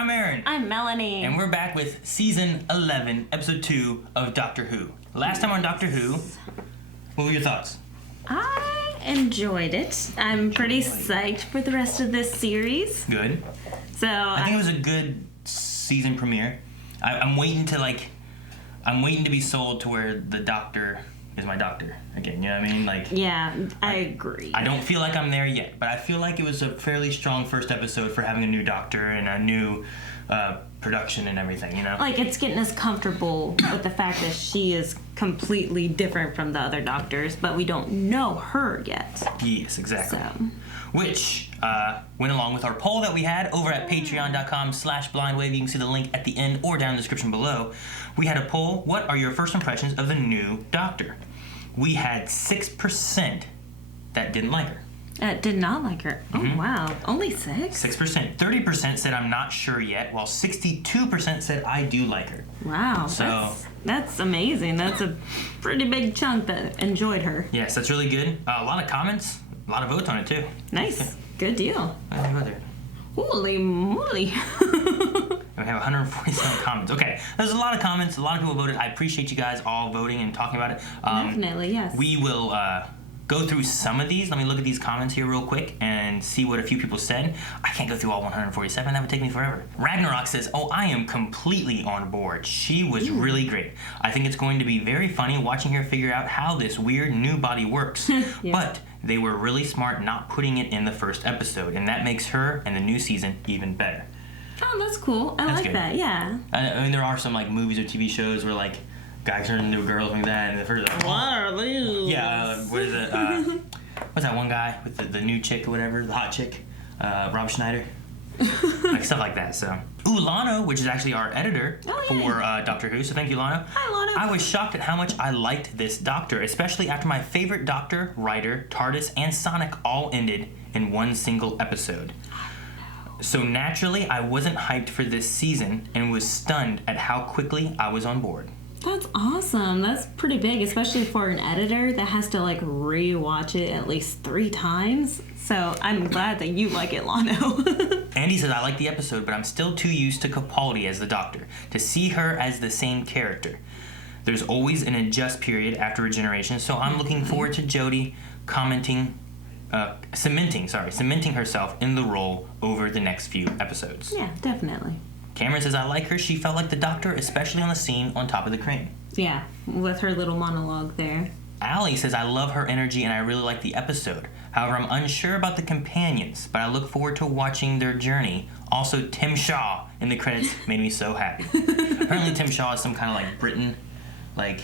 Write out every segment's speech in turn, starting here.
I'm Aaron. I'm Melanie. And we're back with Season 11, Episode 2 of Doctor Who. Last time on Doctor Who, what were your thoughts? I enjoyed it. I'm pretty psyched for the rest of this series. Good. So I think it was a good season premiere. I'm waiting to be sold to where the Doctor is my doctor again. You know what I mean? Like, yeah, I agree. I don't feel like I'm there yet, but I feel like it was a fairly strong first episode for having a new doctor and a new production and everything, you know? Like, it's getting us comfortable with the fact that she is completely different from the other doctors, but we don't know her yet. Yes, exactly. So. Which went along with our poll that we had over at patreon.com/blindwave. You can see the link at the end or down in the description below. We had a poll. What are your first impressions of the new Doctor? We had 6% that didn't like her. Did not like her. Mm-hmm. Oh, wow. Only 6? 6%. 30% said I'm not sure yet, while 62% said I do like her. Wow. So that's amazing. That's a pretty big chunk that enjoyed her. Yes, that's really good. A lot of comments, a lot of votes on it too. Nice. Good deal. Holy moly. We have 147 comments. Okay, there's a lot of comments. A lot of people voted. I appreciate you guys all voting and talking about it. Definitely, yes. We will go through some of these. Let me look at these comments here real quick and see what a few people said. I can't go through all 147. That would take me forever. Ragnarok says, "Oh, I am completely on board. She was really great. I think it's going to be very funny watching her figure out how this weird new body works. Yeah. But they were really smart not putting it in the first episode, and that makes her and the new season even better." Oh, that's cool. I like that, yeah. I mean, there are some like movies or TV shows where like guys turn into a girl like that, and the first like, What are these? yeah, what is it? What's that one guy with the new chick or whatever, the hot chick, Rob Schneider, like stuff like that. So, Lano, which is actually our editor for Doctor Who. So thank you, Lano. Hi, Lano. I was shocked at how much I liked this Doctor, especially after my favorite Doctor, Writer, TARDIS, and Sonic all ended in one single episode. So naturally, I wasn't hyped for this season and was stunned at how quickly I was on board. That's awesome. That's pretty big, especially for an editor that has to like re-watch it at least 3 times. So I'm glad that you like it, Lano. Andy says, "I like the episode, but I'm still too used to Capaldi as the Doctor. To see her as the same character. There's always an adjust period after regeneration, so I'm looking forward to Jodie cementing herself in the role over the next few episodes." Yeah, definitely. Cameron says, "I like her. She felt like the Doctor, especially on the scene on top of the crane." Yeah, with her little monologue there. Allie says, "I love her energy and I really like the episode. However, I'm unsure about the companions, but I look forward to watching their journey. Also, Tim Shaw in the credits made me so happy." Apparently Tim Shaw is some kind of like Britain, like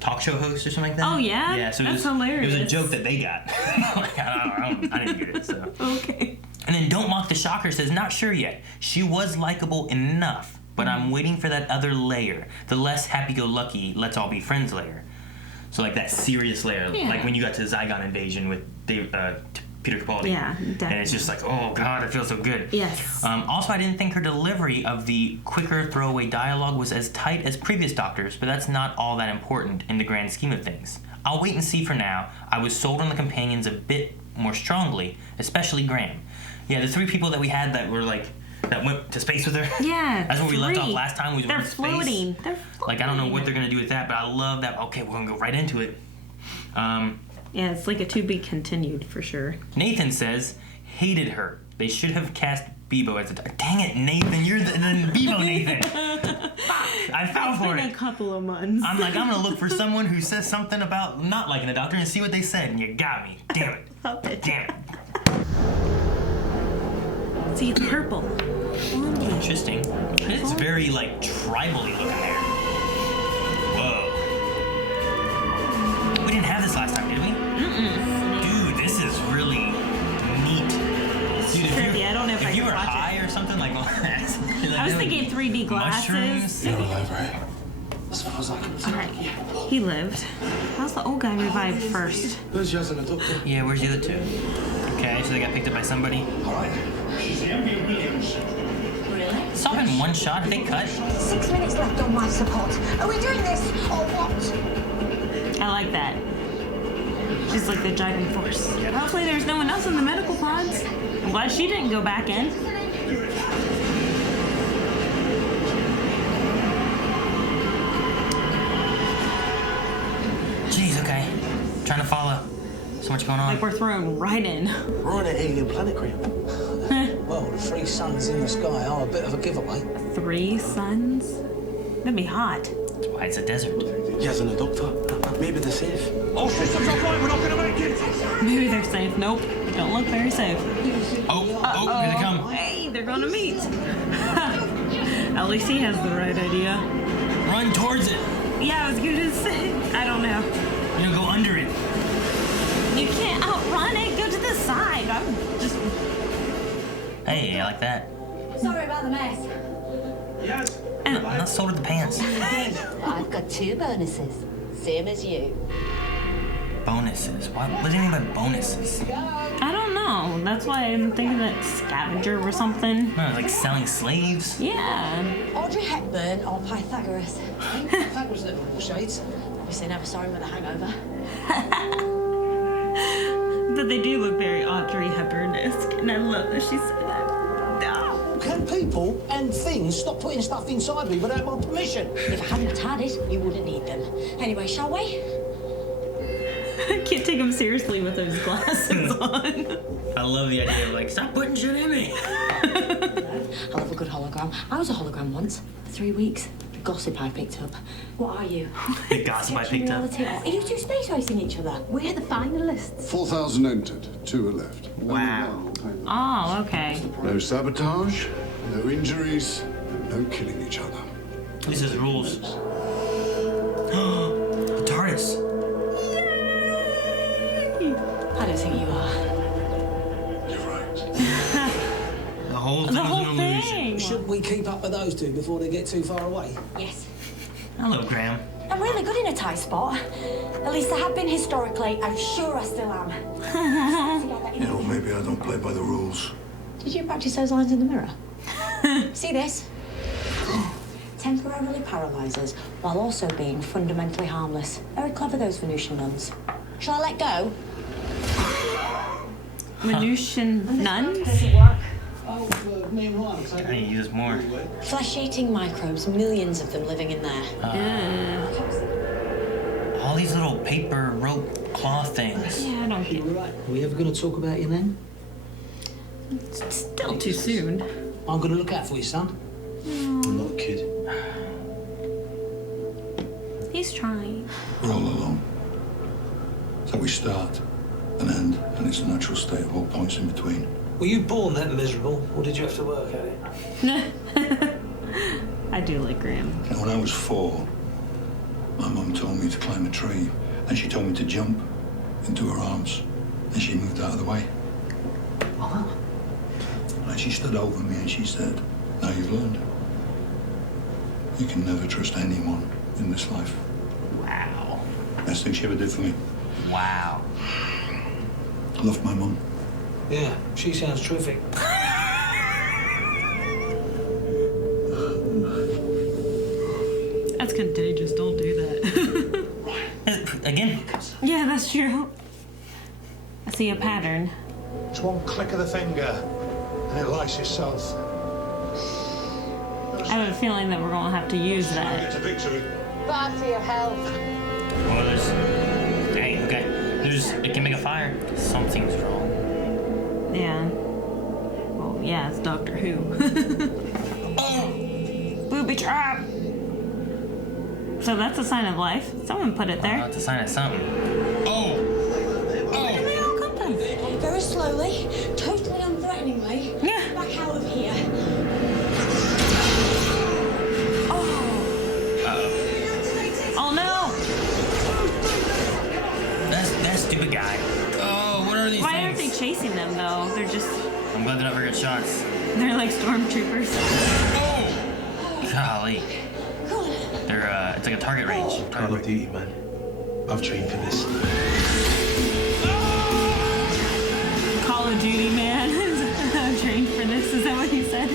talk show host or something like that. Oh, yeah? Yeah, so That's it hilarious. was a joke that they got. Like, I didn't get it, so. Okay. And then Don't Mock the Shocker says, "Not sure yet. She was likable enough, but I'm waiting for that other layer. The less happy-go-lucky, let's all be friends layer." So like that serious layer, like when you got to the Zygon invasion with Peter Capaldi. Yeah, definitely. And it's just like, oh God, it feels so good. Yes. Also, I didn't think her delivery of the quicker throwaway dialogue was as tight as previous Doctors, but that's not all that important in the grand scheme of things. I'll wait and see for now. I was sold on the companions a bit more strongly, especially Graham. Yeah, the 3 people that we had that were like, that went to space with her. Yeah. That's where we left off last time. They're floating. They're floating. Like, I don't know what they're going to do with that, but I love that. Okay, we're going to go right into it. Yeah, it's like a to be continued for sure. Nathan says, "Hated her. They should have cast Bebo as a Doctor." Dang it, Nathan. You're the Bebo Nathan. I fell for it. It's been a couple of months. I'm like, I'm going to look for someone who says something about not liking the Doctor and see what they said, and you got me. Damn it. Stop it. Damn it. See, it's purple. Interesting. It's very, like, tribal-y looking hair. Whoa. We didn't have this last time, did we? Dude, this is really neat. Dude, Trippy. I don't know if you were watch high or something like that. I was thinking 3D glasses. Mushrooms. You're alive, right? Smells like it. Alright, he lived. How's the old guy revived first? Where's Jess and the doctor? Yeah, where's the other 2? Okay, so they got picked up by somebody. Alright. Really? Stop in one shot. They cut. 6 minutes left on life support. Are we doing this or what? I like that. She's like the driving force. Hopefully there's no one else in the medical pods. I'm glad she didn't go back in. So much going on. Like we're thrown right in. We're on an alien planet, Graham. Well, the 3 suns in the sky are a bit of a giveaway. 3 suns? That'd be hot. That's why it's a desert. Yes, and the doctor. Maybe they're safe. All systems offline, we're not gonna make it! Maybe they're safe. Nope. They don't look very safe. Oh, here they come. Hey, they're gonna meet. At least he has the right idea. Run towards it. Yeah, I was gonna say. I don't know. You know, go under it. You can't outrun it. Go to the side. I'm just. Hey, I like that. Sorry about the mess. Yes. I'm not sold at the pants. I've got 2 bonuses, same as you. Bonuses? What do you mean by bonuses? I don't know. That's why I'm thinking that scavenger or something. No, like selling slaves? Yeah. Audrey Hepburn or Pythagoras? That was never all shades. Obviously never saw him with a hangover. But they do look very Audrey Hepburn-esque, and I love that she said that. No. Can people and things stop putting stuff inside me without my permission? If I hadn't TARDIS, you wouldn't need them. Anyway, shall we? I can't take him seriously with those glasses on. I love the idea of like, stop putting shit in me. I love a good hologram. I was a hologram once. 3 weeks. The gossip I picked up. What are you? The gossip I picked up. Reality? Are you 2 space racing each other? We're the finalists. 4,000 entered, 2 are left. Wow. Only 1 will pay the Oh, okay. No sabotage, no injuries, no killing each other. This is rules. The TARDIS. I don't think you are. You're right. The whole thing The was whole an illusion. thing. Shouldn't we keep up with those 2 before they get too far away? Yes. Hello, Graham. I'm really good in a tight spot. At least I have been historically. I'm sure I still am. You know, maybe I don't play by the rules. Did you practice those lines in the mirror? See this? Temporarily paralyzes while also being fundamentally harmless. Very clever, those Venusian nuns. Shall I let go? Venusian nuns? Does it work? Oh, me and Ryan. I need to use this more. Flesh-eating microbes, millions of them living in there. All these little paper, rope, cloth things. Yeah, I don't get You're right. Are we ever going to talk about you then? it. Still too soon. I'm going to look out for you, son. I'm not a kid. He's trying. We're all alone. So we start and end, and it's a natural state of all points in between. Were you born that miserable, or did you have to work at it? I do like Graham. And when I was 4, my mum told me to climb a tree, and she told me to jump into her arms, and she moved out of the way. And she stood over me and she said, now you've learned. You can never trust anyone in this life. Wow. Best thing she ever did for me. Wow. I loved my mum. Yeah, she sounds terrific. That's contagious. Don't do that. Again. Yeah, that's true. I see a pattern. It's one click of the finger, and it lights itself. I have a feeling that we're going to have to use that. Get to victory. Bad for your health. Oh, there's. Dang, okay. It can make a fire. Something's wrong. Yeah. Well, yeah, it's Doctor Who. Oh! Booby trap! So that's a sign of life. Someone put it there. That's a sign of something. Oh! Where did they all come from? Very slowly, totally unthreateningly. Yeah. Back out of here. Oh no! That stupid guy. Oh, what are these Why aren't they things? chasing them though? They're just. I'm glad they're not very good shots. They're like stormtroopers. Oh! Golly. They're, it's like a target range. Call of Duty, man. I've trained for this. Call of Duty, man. I'm trained for this. Is that what he said?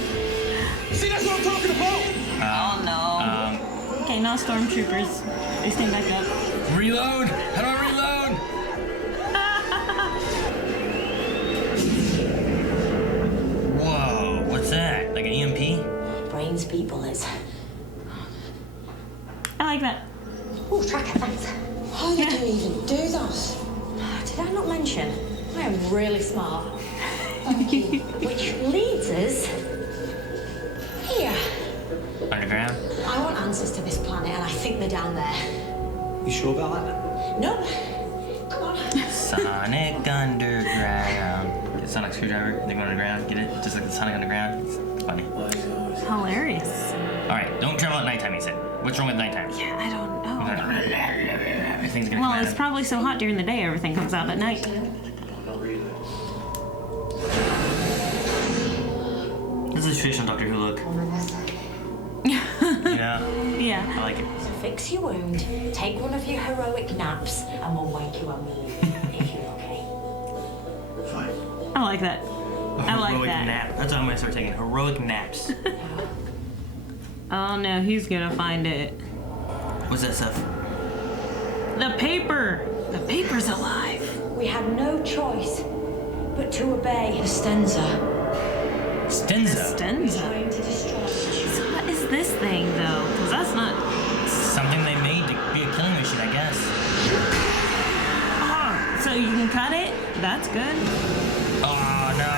See, that's what I'm talking about! Oh no. Okay, now stormtroopers. They stand back up. Reload! How do I reload? Whoa, what's that? Like an EMP? Brains beat bullets. I like that. Oh, tracker, thanks. How did you even do that? I Did I not mention? I am really smart. Which leads us here. Underground? I want answers to this planet, and I think they're down there. You sure about that? Nope. Come on. Sonic Underground. Get Sonic Screwdriver, they go underground, get it? Just like the Sonic Underground. It's funny. Hilarious. Alright, don't travel at nighttime, he said. What's wrong with nighttime? Yeah, I don't know. Everything's gonna Well, come it's out. probably so hot during the day, everything comes out at night. This is traditional Doctor Who look. You know? Yeah. I like it. So fix your wound, take one of your heroic naps, and we'll wake you when we leave, if you're okay. Fine. I like that. I like Heroic that. nap. That's what I'm gonna start taking. Heroic naps. Oh no, he's gonna find it. What's that stuff? The paper! The paper's alive. We had no choice but to obey the Stenza. Stenza. Stenza. Trying to destroy us. So what is this thing though? Because that's not. Something they made to be a killing machine, I guess. Oh, so you can cut it? That's good. Oh no.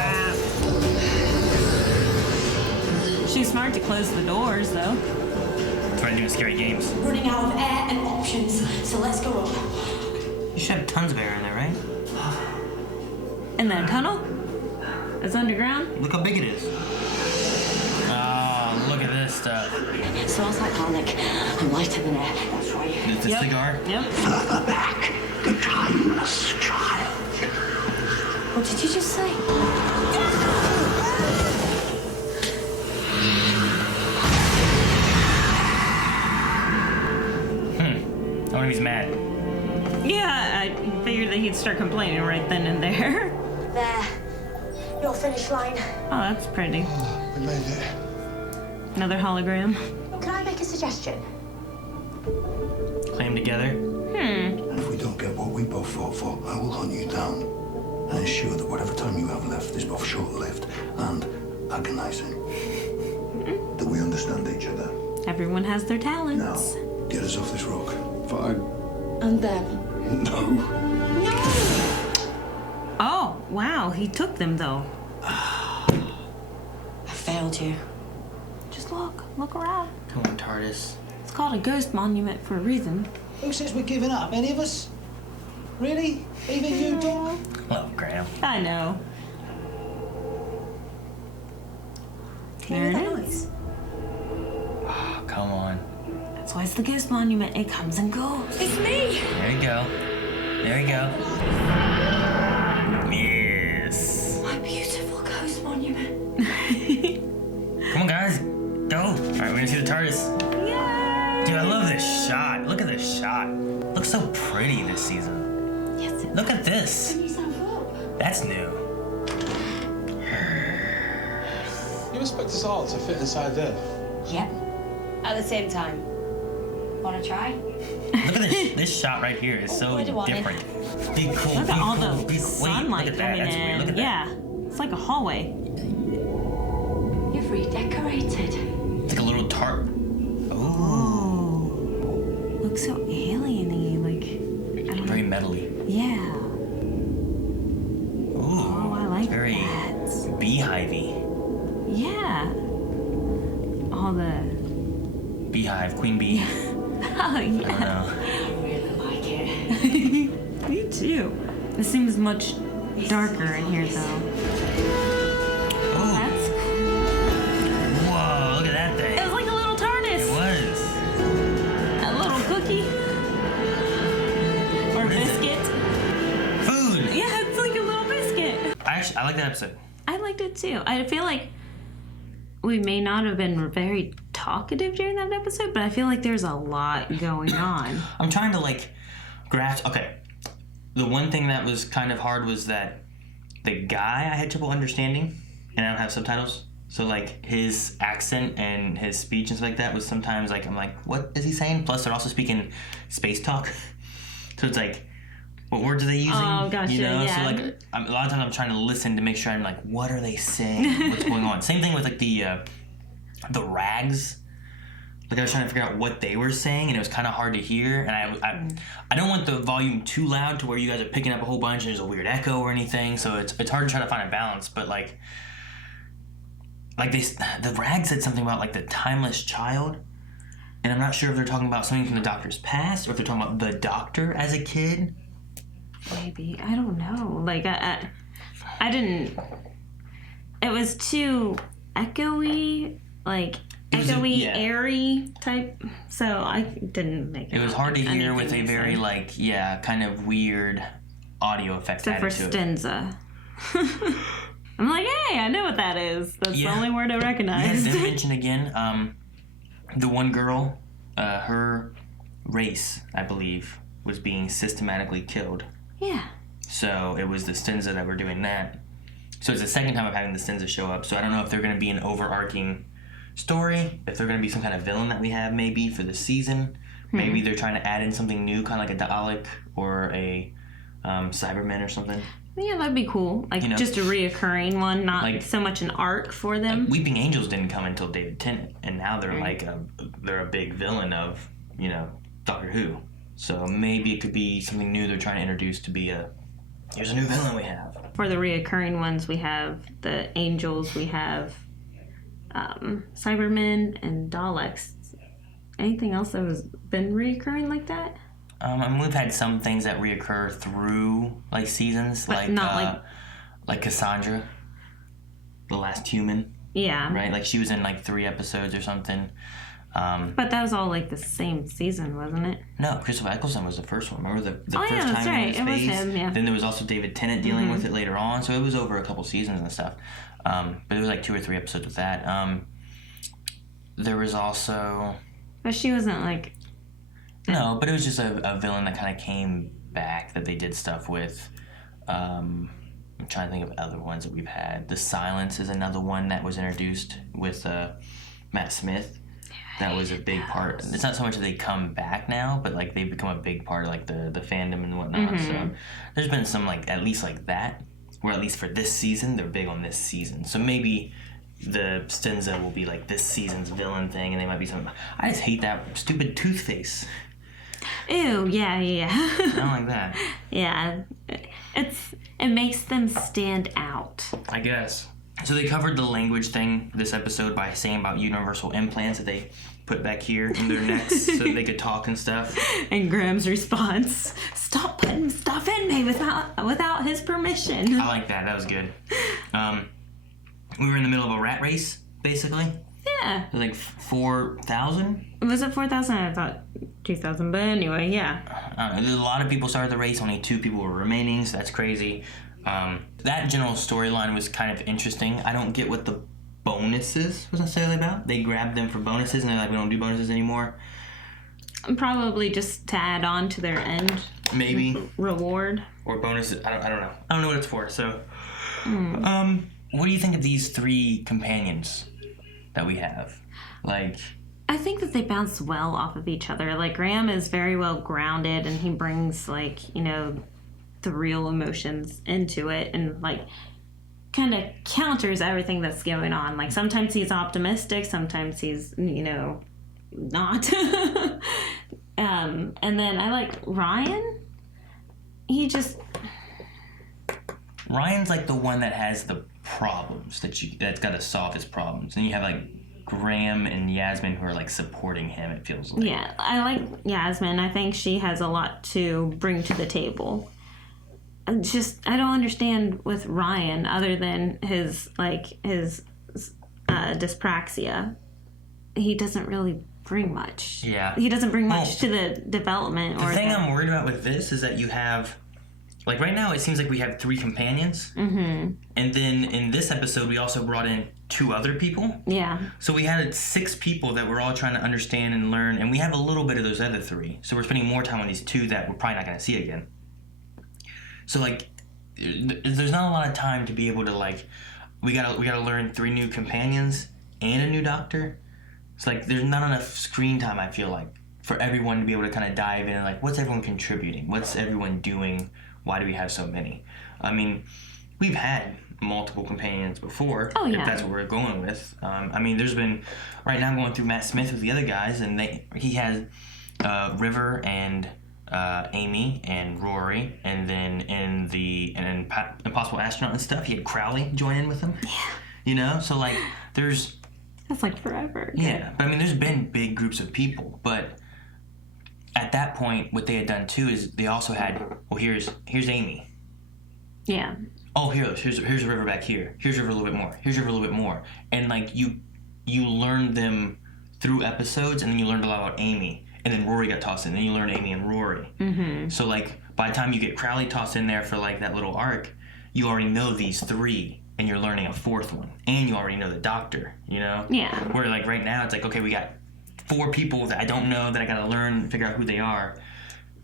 She's smart to close the doors though. That's what I do in scary games. Running out of air and options, so let's go up. You should have tons of air in there, right? In that tunnel? It's underground? Look how big it is. Oh, look at this stuff. It smells like garlic and lighter than air. That's right. Is this cigar? Yep. Back, the timeless child. What did you just say? I wonder if he's mad. Yeah, I figured that he'd start complaining right then and there. There. Your finish line. Oh, that's pretty. We made it. Another hologram. Can I make a suggestion? Claim together. And if we don't get what we both fought for, I will hunt you down and ensure that whatever time you have left is both short-lived and agonizing. That we understand each other. Everyone has their Now, talents. get us off this rock. Fine. And then. No. Oh, wow, he took them though. I failed you. Just look around. Come on, TARDIS. It's called a ghost monument for a reason. Who says we're giving up? Any of us? Really? Even you, Doc? Love Graham. I know. Can you hear There that it noise? is. Oh, come on. That's why it's the ghost monument. It comes and goes. It's me! There you go. There you go. Yes. My beautiful ghost monument. Come on, guys. Go. All right, we're gonna see the TARDIS. Yay! Dude, I love this shot. Look at this shot. Looks so pretty this season. Yes, it Look at this. Turn yourself up. That's new. You expect us all to fit inside there? Yep. At the same time. Wanna try? Look at this. This shot right here is so Wait a minute. different. Be cool. Look be at all cool, the be cool. sunlight Wait, look at that. coming That's weird. Look in. at that. Yeah, it's like a hallway. You've redecorated. It's like a little tarp. Ooh. Oh, looks so alien-y. Like, I don't Very know. metally. Yeah. Ooh. Oh, I like very that. beehivey. Yeah. All the. Beehive, queen bee. Oh I don't yeah. know. I really like it. Me too. This seems much darker in here though. Ooh. That's cool. Whoa, look at that thing. It was like a little It TARDIS. was. A little cookie. Or What is it? biscuit. Food. Yeah, it's like a little biscuit. I like that episode. I liked it too. I feel like we may not have been very talkative during that episode, but I feel like there's a lot going on. I'm trying to like grasp. Okay, the one thing that was kind of hard was that the guy I had trouble understanding, and I don't have subtitles, so like his accent and his speech and stuff like that was sometimes like I'm like, what is he saying? Plus they're also speaking space talk, so it's like, what words are they using? Oh, gotcha, You know, yeah. so like a lot of times I'm trying to listen to make sure I'm like, what are they saying? What's going on? Same thing with like the rags. Like I was trying to figure out what they were saying, and it was kind of hard to hear. And I don't want the volume too loud to where you guys are picking up a whole bunch and there's a weird echo or anything. So it's hard to try to find a balance. But like the rag said something about like the timeless child, and I'm not sure if they're talking about something from the Doctor's past or if they're talking about the Doctor as a kid. Maybe, I don't know. Like I didn't. It was too echoey, like. Echoey, airy type, so I didn't make it. It was hard to hear with a very, like, kind of weird audio effect added to it. Except for Stenza. I'm like, hey, I know what that is. That's the only word I recognize. Yeah, then mention again, the one girl, her race, I believe, was being systematically killed. Yeah. So it was the Stenza that were doing that. So it's the second time of having the Stenza show up, so I don't know if they're going to be an overarching story, if they're going to be some kind of villain that we have maybe for this season. Maybe they're trying to add in something new, kind of like a Dalek or a Cyberman or something. Yeah, that'd be cool. Like, just a reoccurring one, not like, so much an arc for them. Like Weeping Angels didn't come until David Tennant, and now they're like they're a big villain of, Doctor Who. So maybe it could be something new they're trying to introduce to be here's a new villain we have. For the reoccurring ones, we have the Angels, we have Cybermen and Daleks. Anything else that has been reoccurring like that? We've had some things that reoccur through like seasons, but like not like Cassandra, the last human. Yeah. Right, like she was in like 3 episodes or something. But that was all like the same season, wasn't it? No, Christopher Eccleston was the first one. Remember the first yeah, that's time right. in space? It was him, yeah. Then there was also David Tennant dealing with it later on, so it was over a couple seasons and stuff. But there was like 2 or 3 episodes with that. There was also... But she wasn't like... No, but it was just a villain that kind of came back that they did stuff with. I'm trying to think of other ones that we've had. The Silence is another one that was introduced with Matt Smith. That was a big part. It's not so much that they come back now, but like they've become a big part of like the fandom and whatnot. So there's been some like at least like that, where at least for this season they're big on this season. So maybe the Stenza will be like this season's villain thing, and they might be something. I just hate that stupid tooth face. Ew, yeah. I don't like that. Yeah, it makes them stand out, I guess. So they covered the language thing this episode by saying about universal implants that they put back here in their necks so they could talk and stuff. And Graham's response: "Stop putting stuff in me without his permission." I like that. That was good. We were in the middle of a rat race, basically. Yeah. Like 4,000? Was it 4,000? I thought 2,000, but anyway, yeah. A lot of people started the race. Only 2 people were remaining, so that's crazy. That general storyline was kind of interesting. I don't get what the bonuses was necessarily about. They grabbed them for bonuses, and they're like, we don't do bonuses anymore. Probably just to add on to their end. Maybe. Reward. Or bonuses. I don't know. I don't know what it's for, so. What do you think of these 3 companions that we have? Like... I think that they bounce well off of each other. Like, Graham is very well grounded, and he brings, like, the real emotions into it, and, like, kind of counters everything that's going on. Like, sometimes he's optimistic, sometimes he's, not. And then I like Ryan. Ryan's like the one that has the problems that's got to solve his problems. And you have like Graham and Yasmin who are like supporting him, it feels like. Yeah, I like Yasmin. I think she has a lot to bring to the table. I don't understand with Ryan other than his dyspraxia. He doesn't really bring much. Yeah. He doesn't bring much to the development. The thing I'm worried about with this is that you have... Like, right now, it seems like we have 3 companions. Mm-hmm. And then in this episode, we also brought in 2 other people. Yeah. So we had 6 people that we're all trying to understand and learn, and we have a little bit of those other 3. So we're spending more time on these 2 that we're probably not going to see again. So, like, there's not a lot of time to be able to, like... We gotta learn 3 new companions and a new doctor. It's like, there's not enough screen time, I feel like, for everyone to be able to kind of dive in and, like, what's everyone contributing? What's everyone doing? Why do we have so many? I mean, we've had multiple companions before. Oh, yeah. If that's what we're going with. I mean, there's been right now I'm going through Matt Smith with the other guys, and he has River and Amy and Rory, and then in Impossible Astronaut and stuff, he had Crowley join in with him. Yeah. You know, so like there's. That's like forever. Yeah, but I mean, there's been big groups of people, but at that point, what they had done too is they also had, well, here's Amy. Yeah. Oh, here's River back here. Here's River a little bit more. Here's River a little bit more, and like you learned them through episodes, and then you learned a lot about Amy, and then Rory got tossed in, and then you learned Amy and Rory. Mm-hmm. So like by the time you get Crowley tossed in there for like that little arc, you already know these three. And you're learning a fourth one. And you already know the Doctor, you know? Yeah. Where, like, right now, it's like, okay, we got 4 people that I don't know that I gotta learn and figure out who they are.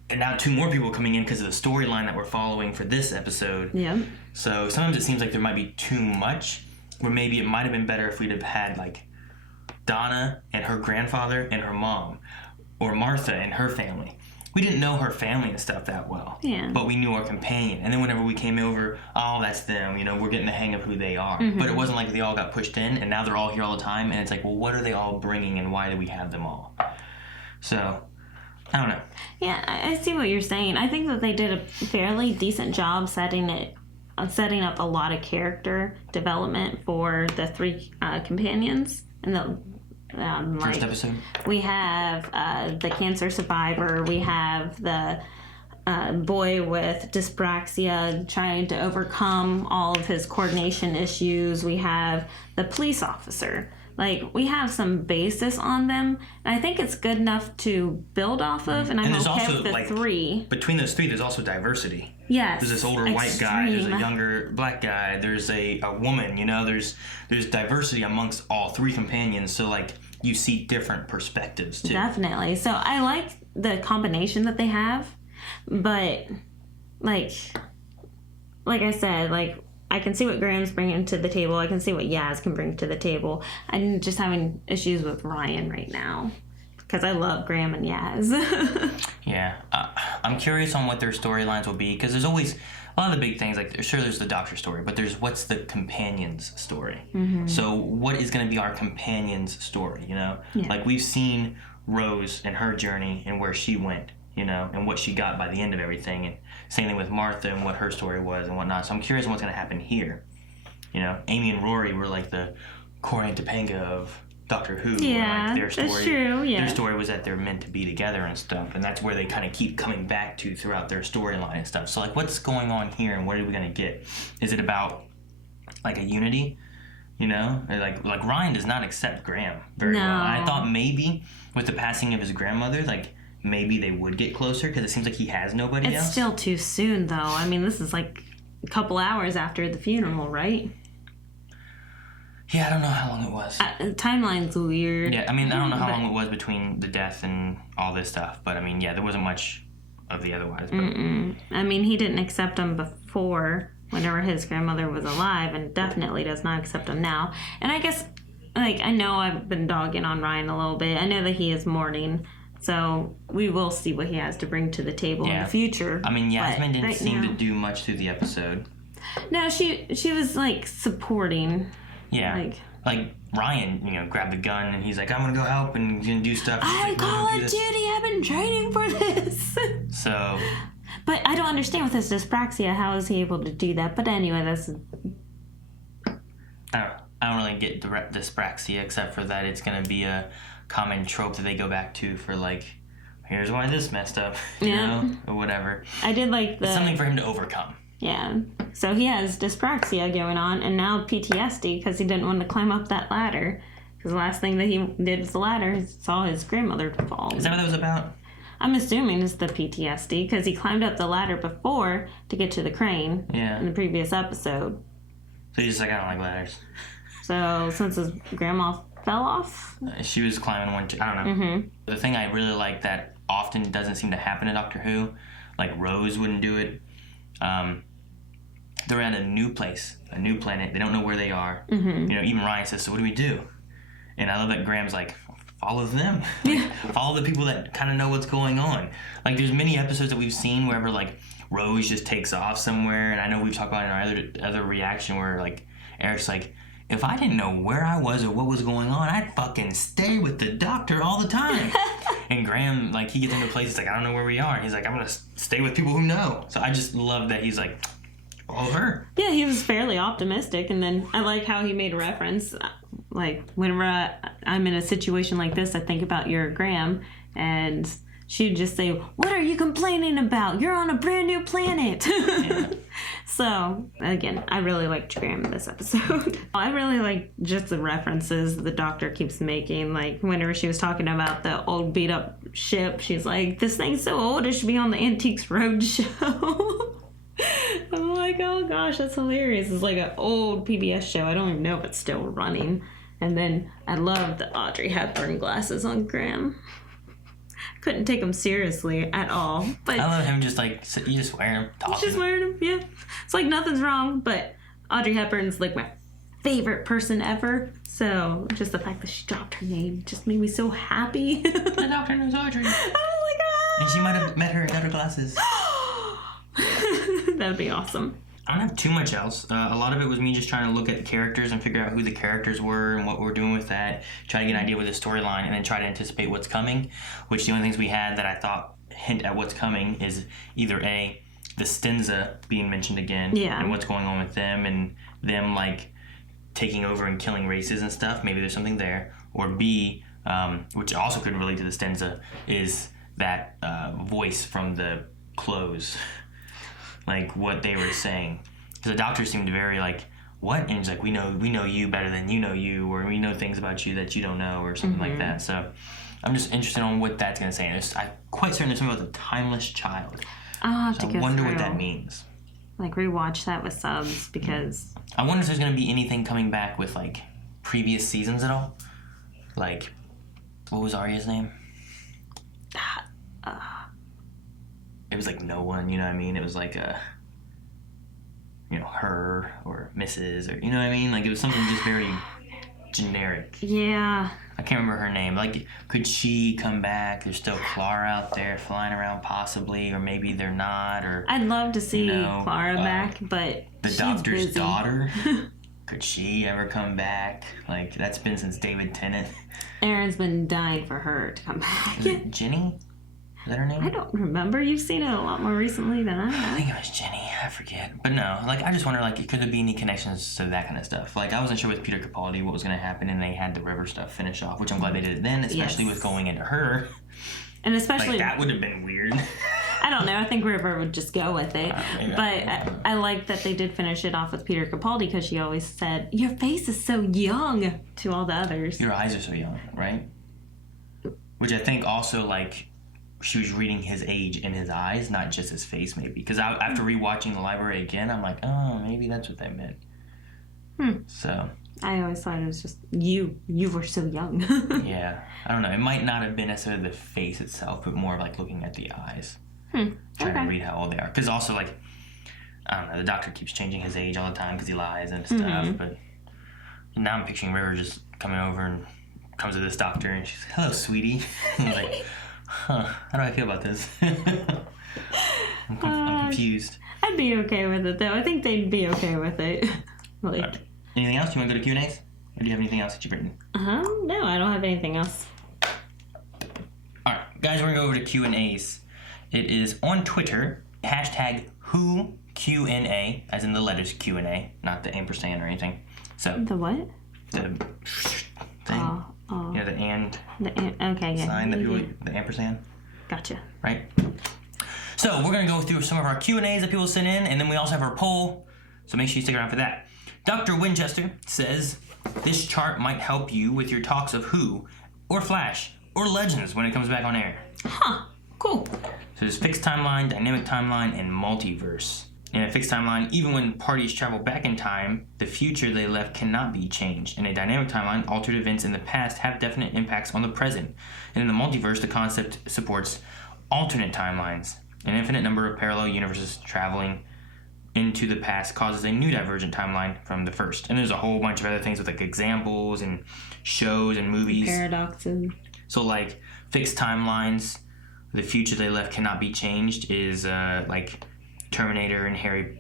And now 2 more people coming in because of the storyline that we're following for this episode. Yeah. So sometimes it seems like there might be too much. Where maybe it might have been better if we'd have had, like, Donna and her grandfather and her mom. Or Martha and her family. We didn't know her family and stuff that well. Yeah. But we knew our companion. And then whenever we came over, oh, that's them. You know, we're getting the hang of who they are. Mm-hmm. But it wasn't like they all got pushed in, and now they're all here all the time. And it's like, well, what are they all bringing, and why do we have them all? So, I don't know. Yeah, I see what you're saying. I think that they did a fairly decent job setting up a lot of character development for the 3 companions. And the First episode? We have the cancer survivor. We have the boy with dyspraxia trying to overcome all of his coordination issues. We have the police officer. Like, we have some basis on them. And I think it's good enough to build off of. And I'm okay with the 3. Between those 3, there's also diversity. Yes. There's this older white guy. There's a younger black guy. There's a woman. You know, there's diversity amongst all 3 companions. So, like, you see different perspectives, too. Definitely. So, I like the combination that they have. But, like I said, like, I can see what Graham's bringing to the table. I can see what Yaz can bring to the table. I'm just having issues with Ryan right now because I love Graham and Yaz. Yeah. I'm curious on what their storylines will be because there's always a lot of the big things. Like, sure, there's the Doctor story, but there's what's the companion's story. Mm-hmm. So what is going to be our companion's story, you know? Yeah. Like, we've seen Rose and her journey and where she went, you know, and what she got by the end of everything. And same thing with Martha and what her story was and whatnot. So I'm curious on what's going to happen here. You know, Amy and Rory were like the Corey and Topanga of Doctor Who. Yeah, like their story, that's true, yeah. Their story was that they're meant to be together and stuff. And that's where they kind of keep coming back to throughout their storyline and stuff. So, like, what's going on here and what are we going to get? Is it about, like, a unity? You know? Like Ryan does not accept Graham very well. And I thought maybe with the passing of his grandmother, like, maybe they would get closer because it seems like he has nobody else. It's still too soon, though. I mean, this is like a couple hours after the funeral, right? Yeah, I don't know how long it was. Timeline's weird. Yeah, I mean, I don't know how long it was between the death and all this stuff, but I mean, yeah, there wasn't much of the otherwise. But... I mean, he didn't accept him before, whenever his grandmother was alive, and definitely does not accept him now. And I guess, like, I know I've been dogging on Ryan a little bit. I know that he is mourning. So we will see what he has to bring to the table in the future. I mean, Yasmin didn't seem to do much through the episode. No, she was like supporting. Yeah. Like Ryan, you know, grabbed the gun and he's like, I'm gonna go help and he's gonna do stuff. I'm Call of Duty. I've been training for this. So. But I don't understand with his dyspraxia. How is he able to do that? But anyway, that's. I don't really get dyspraxia except for that it's gonna be a common trope that they go back to for, like, here's why this messed up, you know, or whatever. I did like the... It's something for him to overcome. Yeah. So he has dyspraxia going on, and now PTSD because he didn't want to climb up that ladder. Because the last thing that he did was the ladder. He saw his grandmother fall. Is that what that was about? I'm assuming it's the PTSD because he climbed up the ladder before to get to the crane in the previous episode. So he's just like, I don't like ladders. So since his grandma fell off? She was climbing one too. I don't know. Mm-hmm. The thing I really like that often doesn't seem to happen in Doctor Who, like Rose wouldn't do it. They're at a new place, a new planet. They don't know where they are. Mm-hmm. You know, even Ryan says, so what do we do? And I love that Graham's like, follow them. Like, follow the people that kind of know what's going on. Like, there's many episodes that we've seen wherever, like, Rose just takes off somewhere, and I know we've talked about it in our other reaction where, like, Eric's like, if I didn't know where I was or what was going on, I'd fucking stay with the doctor all the time. And Graham, like, he gets into a place, he's like, I don't know where we are. And he's like, I'm going to stay with people who know. So I just love that he's like, follow her. Yeah, he was fairly optimistic. And then I like how he made a reference. Like, whenever I'm in a situation like this, I think about your Graham. And she'd just say, what are you complaining about? You're on a brand new planet. Yeah. So, again, I really liked Graham in this episode. I really like just the references the doctor keeps making. Like, whenever she was talking about the old beat-up ship, she's like, this thing's so old, it should be on the Antiques Roadshow. I'm like, oh gosh, that's hilarious. It's like an old PBS show. I don't even know if it's still running. And then I love the Audrey Hepburn glasses on Graham. Couldn't take him seriously at all. But I love him just like, you just wearing them, talking. He's just wearing them, yeah. It's like nothing's wrong, but Audrey Hepburn's like my favorite person ever. So just the fact that she dropped her name just made me so happy. The doctor knows Audrey. I was like, ah! And she might have met her and got her glasses. That would be awesome. I don't have too much else. A lot of it was me just trying to look at the characters and figure out who the characters were and what we're doing with that. Try to get an idea with the storyline and then try to anticipate what's coming. Which the only things we had that I thought hint at what's coming is either A, the Stenza being mentioned again. Yeah. And what's going on with them and them like taking over and killing races and stuff. Maybe there's something there. Or B, which also could relate to the Stenza, is that voice from the clothes. Like what they were saying, because the doctor seemed very like, what? And he's like, we know you better than you know you, or we know things about you that you don't know, or something like that. So I'm just interested on what that's gonna say. And I'm quite certain there's something about the timeless child. I'll have to go I wonder through. what that means. Like rewatch that with subs because I wonder if there's gonna be anything coming back with like previous seasons at all. Like, what was Arya's name? It was like no one, you know what I mean? It was like her or Mrs. or, you know what I mean? Like it was something just very generic. yeah. I can't remember her name. Like, could she come back? There's still Clara out there flying around possibly, or maybe they're not, or... I'd love to see Clara back, but the she's doctor's busy. daughter, could she ever come back? Like, that's been since David Tennant. Aaron's been dying for her to come back. Was it Jenny? Is that her name? I don't remember. You've seen it a lot more recently than I I have. think it was Jenny. I forget. But no, like, I just wonder, like, could there be any connections to that kind of stuff? Like, I wasn't sure with Peter Capaldi what was going to happen, and they had the river stuff finish off, which I'm glad they did it then, especially with going into her. And especially... Like, that would have been weird. I don't know. I think River would just go with it. But I like that they did finish it off with Peter Capaldi because she always said, your face is so young to all the others. Your eyes are so young, right? Which I think also, like... she was reading his age in his eyes, not just his face, maybe. Because after rewatching the library again, I'm like, oh, maybe that's what they meant. So. I always thought it was just you. You were so young. Yeah. I don't know. It might not have been necessarily the face itself, but more of like looking at the eyes. Trying to read how old they are. Because also, like, I don't know, the doctor keeps changing his age all the time because he lies and stuff. But now I'm picturing River just coming over and comes to this doctor and she's, hello, sweetie. And like, how do I feel about this? I'm confused. I'd be okay with it, though. I think they'd be okay with it. Like, Right. Anything else? You want to go to Q&As? Or do you have anything else that you've written? no, I don't have anything else. Alright, guys, we're going to go over to Q&As. It is on Twitter, hashtag WhoQNA, as in the letters Q&A, not the ampersand or anything. So, The what? the thing. Oh. Yeah, the and Okay, yeah. sign that people, the ampersand, Gotcha. right? So we're going to go through some of our Q&As that people sent in, and then we also have our poll, so make sure you stick around for that. Dr. Winchester says, this chart might help you with your talks of Who, or Flash, or Legends when it comes back on air. Huh. Cool. So there's fixed timeline, dynamic timeline, and multiverse. In a fixed timeline, even when parties travel back in time, the future they left cannot be changed. In a dynamic timeline, altered events in the past have definite impacts on the present. And in the multiverse, the concept supports alternate timelines. An infinite number of parallel universes traveling into the past causes a new divergent timeline from the first. And there's a whole bunch of other things with like examples and shows and movies. Paradoxes. So, like, fixed timelines, the future they left cannot be changed is, like, Terminator and Harry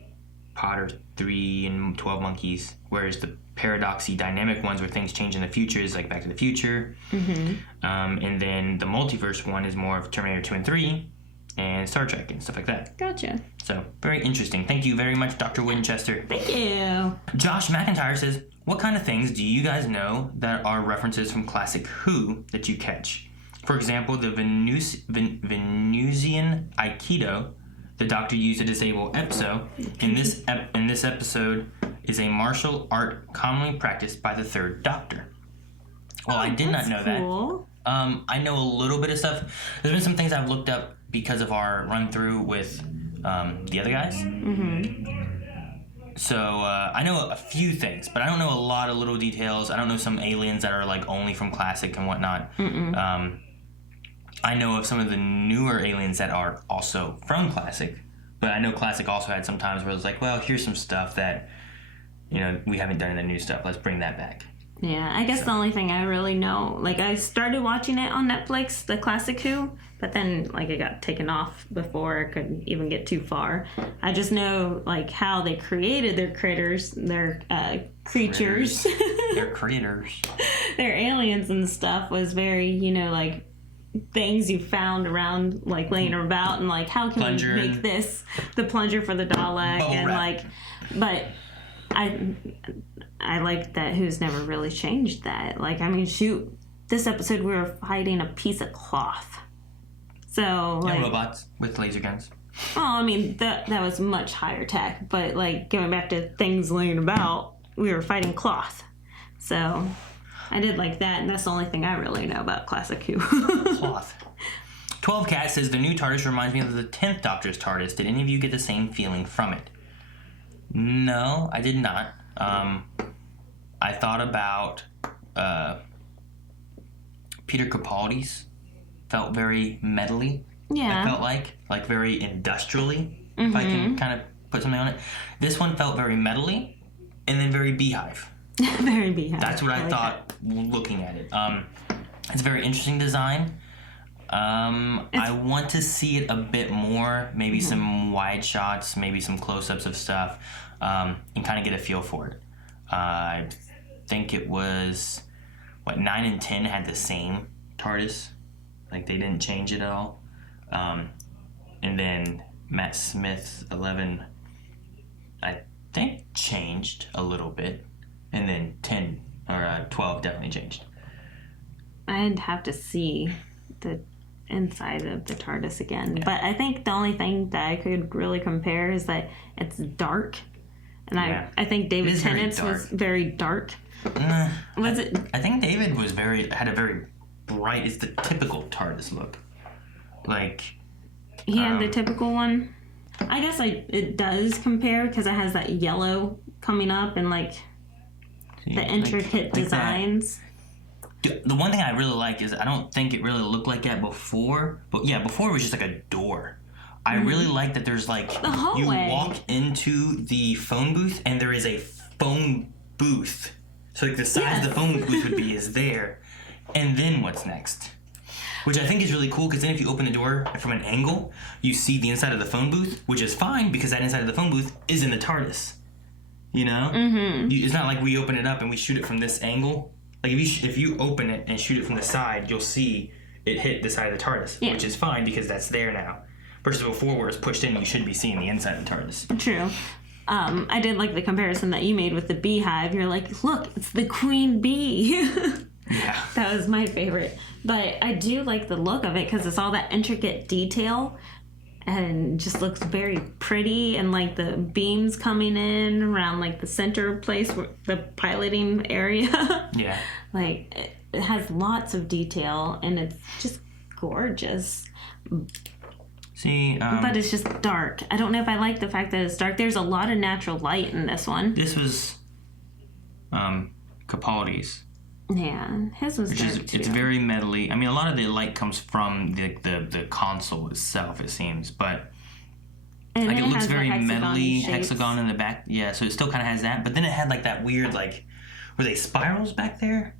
Potter 3 and 12 Monkeys, whereas the paradoxy dynamic ones where things change in the future is, like, Back to the Future. And then the multiverse one is more of Terminator 2 and 3 and Star Trek and stuff like that. Gotcha. So, very interesting. Thank you very much, Dr. Winchester. Thank you. Josh McIntyre says, what kind of things do you guys know that are references from classic Who that you catch? For example, the Venusian Aikido the Doctor used to disable Epso in this episode is a martial art commonly practiced by the Third Doctor. Well, I did not know cool. that. I know a little bit of stuff. There's been some things I've looked up because of our run-through with the other guys. So I know a few things, but I don't know a lot of little details. I don't know some aliens that are like only from Classic and whatnot. I know of some of the newer aliens that are also from Classic, but I know Classic also had some times where it was like, well, here's some stuff that, you know, we haven't done in the new stuff. Let's bring that back. Yeah, I guess the only thing I really know, like, I started watching it on Netflix, the Classic Who, but then, like, it got taken off before I could even get too far. I just know, like, how they created their critters, their creatures. They're critters. Their aliens and stuff was very, you know, like, things you found around, like, laying about, and, like, how can Plunger we make this the plunger for the Dalek, and, like, but I like that Who's never really changed that. Like, I mean, shoot, this episode we were fighting a piece of cloth. So, like... And robots with laser guns. Well, I mean, that was much higher tech. But, like, going back to things laying about, we were fighting cloth. So, I did like that, and that's the only thing I really know about Classic Who. Cloth. 12 Cat says, the new TARDIS reminds me of the 10th Doctor's TARDIS. Did any of you get the same feeling from it? No, I did not. I thought about Peter Capaldi's. Felt very metally. Yeah. It felt like very industrially, if I can kind of put something on it. This one felt very metally, and then very Beehive. Very Beehive. That's what I thought looking at it. It's a very interesting design. I want to see it a bit more, maybe some wide shots, maybe some close-ups of stuff, and kind of get a feel for it. I think it was, 9 and 10 had the same TARDIS. Like, they didn't change it at all. And then Matt Smith's 11, I think, changed a little bit. And then 10, or 12 definitely changed. I'd have to see the inside of the TARDIS again. Yeah. But I think the only thing that I could really compare is that it's dark. And I think David Tennant's was very dark. Was it? I think David was had a very bright, it's the typical TARDIS look. Like, he had the typical one. I guess it does compare because it has that yellow coming up and like the intricate designs. The one thing I really like is I don't think it really looked like that before. But yeah, before it was just like a door. I really like that there's like the hallway. You walk into the phone booth and there is a phone booth. So like the size of the phone booth would be is there. And then what's next? Which I think is really cool because then if you open the door from an angle, you see the inside of the phone booth, which is fine because that inside of the phone booth is in the TARDIS. You know? It's not like we open it up and we shoot it from this angle. Like if you open it and shoot it from the side, you'll see it hit the side of the TARDIS, which is fine because that's there now. Versus before where it's pushed in, you should be seeing the inside of the TARDIS. True. I did like the comparison that you made with the beehive. You're like, look, it's the queen bee. Yeah. That was my favorite. But I do like the look of it because it's all that intricate detail and just looks very pretty, and like the beams coming in around like the center place, the piloting area. Yeah. Like it has lots of detail and it's just gorgeous. See, but it's just dark. I don't know if I like the fact that it's dark. There's a lot of natural light in this one. This was Capaldi's. Yeah, his was dark too. It's very metally. I mean, a lot of the light comes from the console itself, it seems, but and like it looks very metally, shapes. hexagon in the back. Yeah, so it still kind of has that. But then it had like that weird, like, were they spirals back there?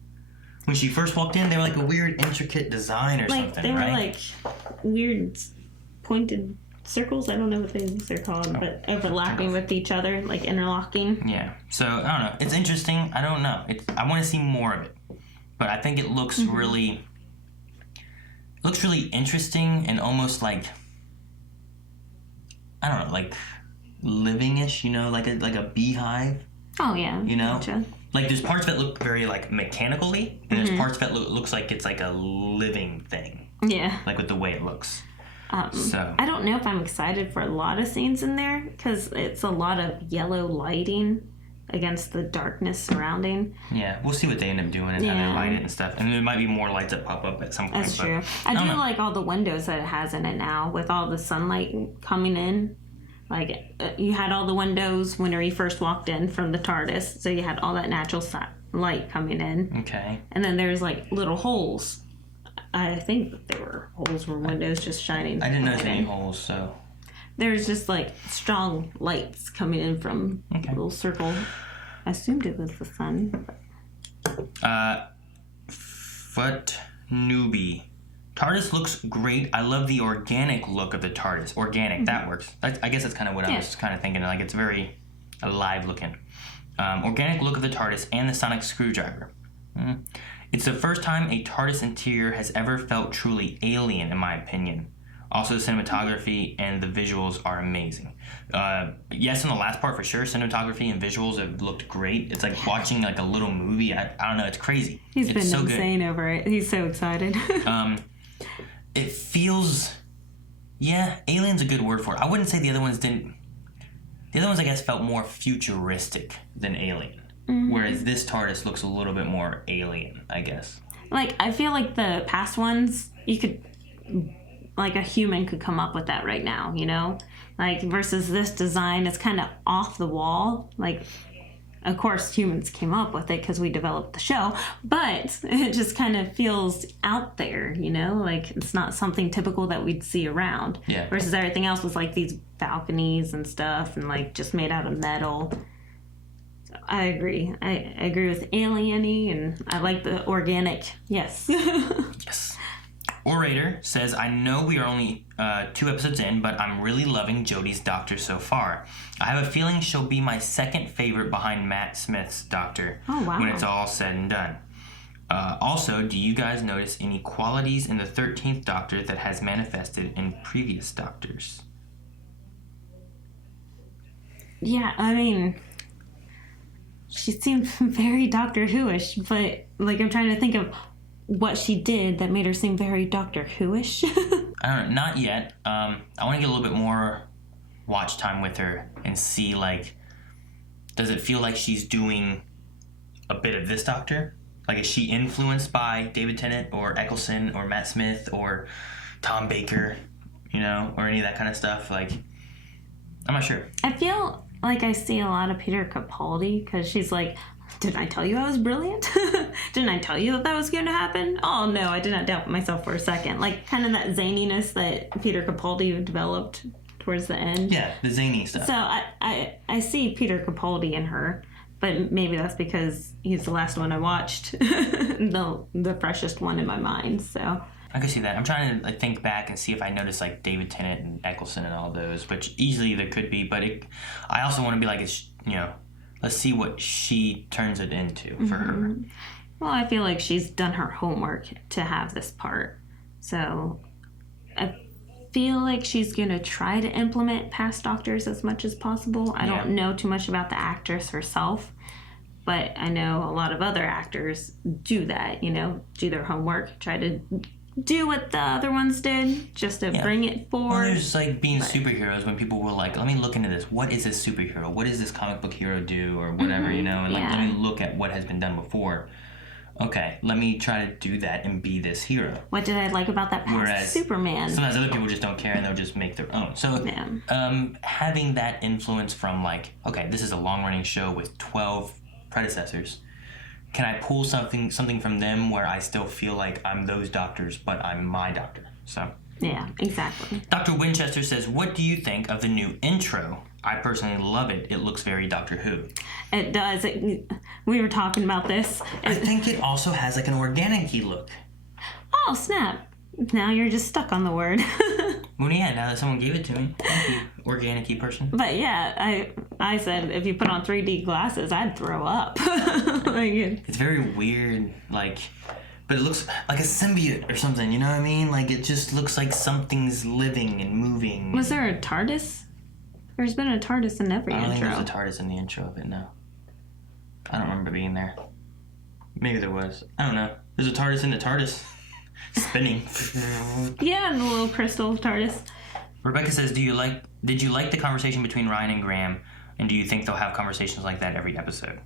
when she first walked in, they were like a weird, intricate design or Like, something, they were right? like weird pointed circles. I don't know what they're called, but overlapping with each other, like interlocking. Yeah. So, I don't know. It's interesting. I don't know. I want to see more of it. But I think it looks really interesting and almost like, I don't know, like living-ish, you know, like a beehive. Oh yeah. You know? Gotcha. Like there's parts that look very like mechanically, and there's parts that looks like it's like a living thing. Yeah. Like with the way it looks. So I don't know if I'm excited for a lot of scenes in there because it's a lot of yellow lighting against the darkness surrounding. yeah, we'll see what they end up doing and how they light it and stuff. And there might be more lights that pop up at some point. That's but true. I do know. like all the windows that it has in it now with all the sunlight coming in. Like, you had all the windows when you first walked in from the TARDIS, so you had all that natural light coming in. Okay. And then there's, like, little holes. I think they were holes were windows just shining. I didn't notice light any in. holes, so There's just, like, strong lights coming in from a little circle. I assumed it was the sun. Foot newbie. TARDIS looks great. I love the organic look of the TARDIS. Organic, that works. I guess that's kind of what I was kind of thinking. Like, it's very alive looking. Organic look of the TARDIS and the sonic screwdriver. It's the first time a TARDIS interior has ever felt truly alien, in my opinion. Also, the cinematography and the visuals are amazing. Yes, in the last part for sure, cinematography and visuals have looked great. It's like watching like a little movie. I don't know, it's crazy. He's It's been so insane over it. He's so excited. It feels, alien's a good word for it. I wouldn't say the other ones didn't. The other ones, I guess, felt more futuristic than alien. Whereas this TARDIS looks a little bit more alien, I guess. Like, I feel like the past ones, you could, like, a human could come up with that right now, you know? Like, versus this design, it's kind of off the wall. Like, of course, humans came up with it because we developed the show, but it just kind of feels out there, you know? Like, it's not something typical that we'd see around. Yeah. Versus everything else was, like, these balconies and stuff and, like, just made out of metal. So I agree. I agree with alien-y, and I like the organic. Yes. Yes. Orator says, I know we are only 2 episodes in, but I'm really loving Jodie's Doctor so far. I have a feeling she'll be my second favorite behind Matt Smith's Doctor when it's all said and done. Also, do you guys notice any qualities in the 13th Doctor that has manifested in previous Doctors? Yeah, I mean, she seemed very Doctor Who-ish, but, like, I'm trying to think of what she did that made her seem very Doctor Who-ish. I don't know, not yet. I want to get a little bit more watch time with her and see, like, does it feel like she's doing a bit of this Doctor? Like, is she influenced by David Tennant or Eccleston or Matt Smith or Tom Baker, you know, or any of that kind of stuff? Like, I'm not sure. I feel like I see a lot of Peter Capaldi, because she's like, didn't I tell you I was brilliant? Didn't I tell you that was going to happen? Oh, no, I did not doubt myself for a second. Like, kind of that zaniness that Peter Capaldi developed towards the end. Yeah, the zany stuff. So I see Peter Capaldi in her, but maybe that's because he's the last one I watched, the freshest one in my mind, so... I can see that. I'm trying to think back and see if I noticed like David Tennant and Eccleston and all those, which easily there could be. But I also want to be like, you know, let's see what she turns it into for her. Well, I feel like she's done her homework to have this part, so I feel like she's gonna try to implement past Doctors as much as possible. I don't know too much about the actress herself, but I know a lot of other actors do that. You know, do their homework, try to do what the other ones did just to bring it forward. Well, there's like being superheroes when people were like, let me look into this. What is this superhero? What does this comic book hero do? Or whatever, you know? And like, let me look at what has been done before. Okay, let me try to do that and be this hero. What did I like about that past Whereas Superman? Sometimes other people just don't care and they'll just make their own. So having that influence from like, okay, this is a long-running show with 12 predecessors. Can I pull something from them where I still feel like I'm those Doctors, but I'm my Doctor? So yeah, exactly. Dr. Winchester says, what do you think of the new intro I personally love it. It looks very Doctor Who. It does. We were talking about this. I think it also has like an organic-y look. Oh, snap. Now you're just stuck on the word. Well, yeah, now that someone gave it to me. Thank you, organic-y person. But yeah, I said if you put on 3D glasses, I'd throw up. It's very weird, like, but it looks like a symbiote or something, you know what I mean? Like, it just looks like something's living and moving. Was there a TARDIS? There's been a TARDIS in every I don't intro. think there's a TARDIS in the intro of it, no. I don't remember being there. Maybe there was. I don't know. There's a TARDIS in the TARDIS. Spinning. Yeah, and the little crystal TARDIS. Rebecca says, did you like the conversation between Ryan and Graham, and do you think they'll have conversations like that every episode?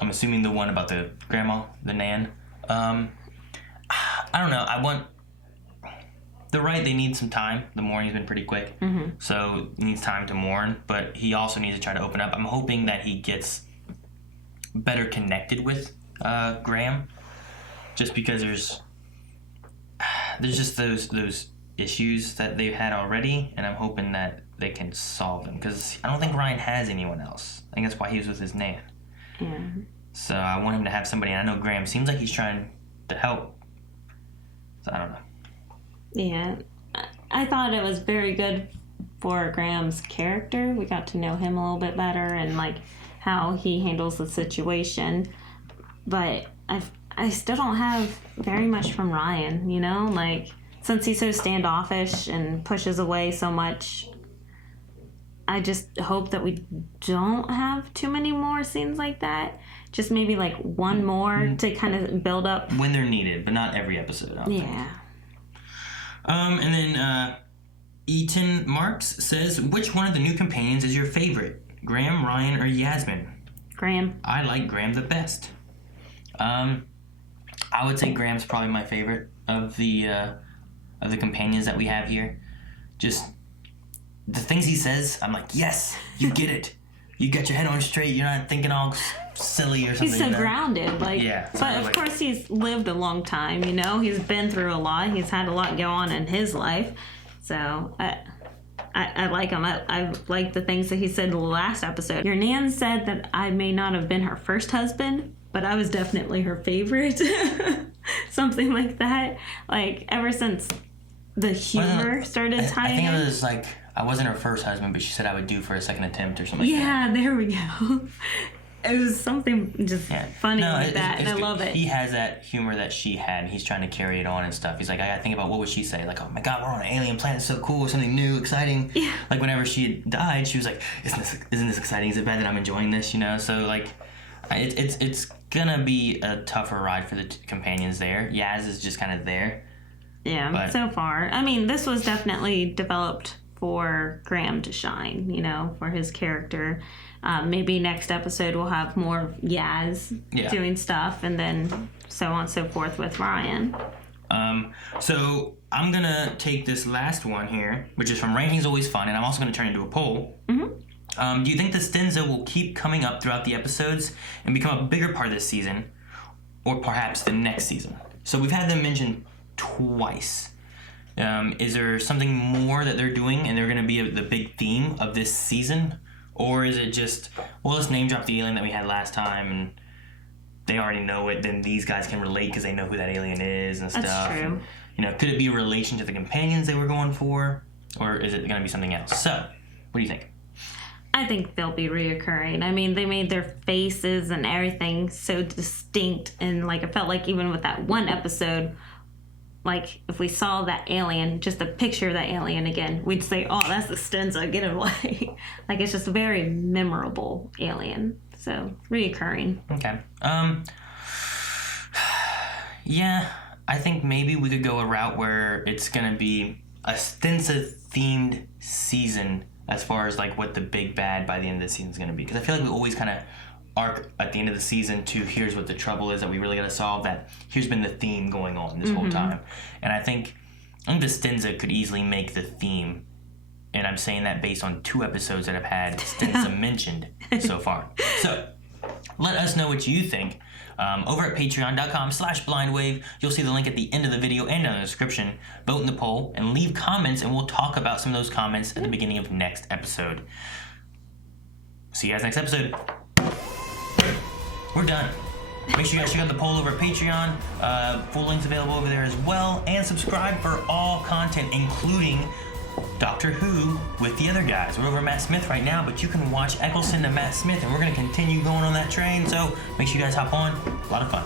I'm assuming the one about the grandma, the Nan. I don't know. They're right, they need some time. The mourning's been pretty quick. So he needs time to mourn, but he also needs to try to open up. I'm hoping that he gets better connected with Graham, just because there's just those issues that they've had already, and I'm hoping that they can solve them, because I don't think Ryan has anyone else. I think that's why he was with his Nan. Yeah. So I want him to have somebody, and I know Graham seems like he's trying to help. So I don't know. Yeah. I thought it was very good for Graham's character. We got to know him a little bit better and like how he handles the situation. But I still don't have very much from Ryan, you know? Like, since he's so standoffish and pushes away so much, I just hope that we don't have too many more scenes like that. Just maybe like one more to kind of build up. When they're needed, but not every episode, I don't think. And then Eaton Marks says, which one of the new companions is your favorite? Graham, Ryan, or Yasmin? Graham. I like Graham the best. I would say Graham's probably my favorite of the companions that we have here. Just the things he says, I'm like, yes, you get it. You got your head on straight. You're not thinking all silly or something. He's so grounded, like. Yeah. But of course, he's lived a long time. You know, he's been through a lot. He's had a lot go on in his life. So I like him. I like the things that he said in the last episode. Your Nan said that I may not have been her first husband, but I was definitely her favorite. Something like that. Like, ever since the humor started tying in. I think it was like, I wasn't her first husband, but she said I would do for a second attempt or something like that. Yeah, there we go. It was something just funny like that, and I love it. He has that humor that she had, and he's trying to carry it on and stuff. He's like, I gotta think about what would she say? Like, oh my god, we're on an alien planet, so cool, something new, exciting. Yeah. Like, whenever she had died, she was like, isn't this exciting? Is it bad that I'm enjoying this, you know? So, like, it's gonna be a tougher ride for the companions there. Yaz is just kind of there. Yeah, but so far. I mean, this was definitely developed for Graham to shine, you know, for his character. Maybe next episode we'll have more of Yaz doing stuff, and then so on and so forth with Ryan. So I'm going to take this last one here, which is from Rankings Always Fun, and I'm also going to turn it into a poll. Do you think the Stenza will keep coming up throughout the episodes and become a bigger part of this season, or perhaps the next season? So we've had them mentioned twice. Is there something more that they're doing and they're going to be the big theme of this season? Or is it just, well, let's name drop the alien that we had last time and they already know it, then these guys can relate because they know who that alien is and stuff. That's true. And, you know, could it be a relation to the companions they were going for? Or is it going to be something else? So, what do you think? I think they'll be reoccurring. I mean, they made their faces and everything so distinct, and like, I felt like even with that one episode, like, if we saw that alien, just a picture of that alien again, we'd say, oh, that's the Stenza, get it away. Like, it's just a very memorable alien. So, reoccurring. Okay. Yeah, I think maybe we could go a route where it's going to be a Stenza-themed season as far as, like, what the big bad by the end of the season is going to be. Because I feel like we always kind of arc at the end of the season to here's what the trouble is that we really got to solve, that here's been the theme going on this whole time. And I think the Stenza could easily make the theme, and I'm saying that based on 2 episodes that have had Stenza mentioned so far. So let us know what you think. Over at patreon.com/blindwave, you'll see the link at the end of the video and in the description. Vote in the poll and leave comments, and we'll talk about some of those comments at the beginning of next episode. See you guys next episode. We're done. Make sure you guys check out the poll over at Patreon. Full links available over there as well. And subscribe for all content, including Doctor Who with the other guys. We're over Matt Smith right now, but you can watch Eccleston and Matt Smith, and we're going to continue going on that train. So make sure you guys hop on. A lot of fun.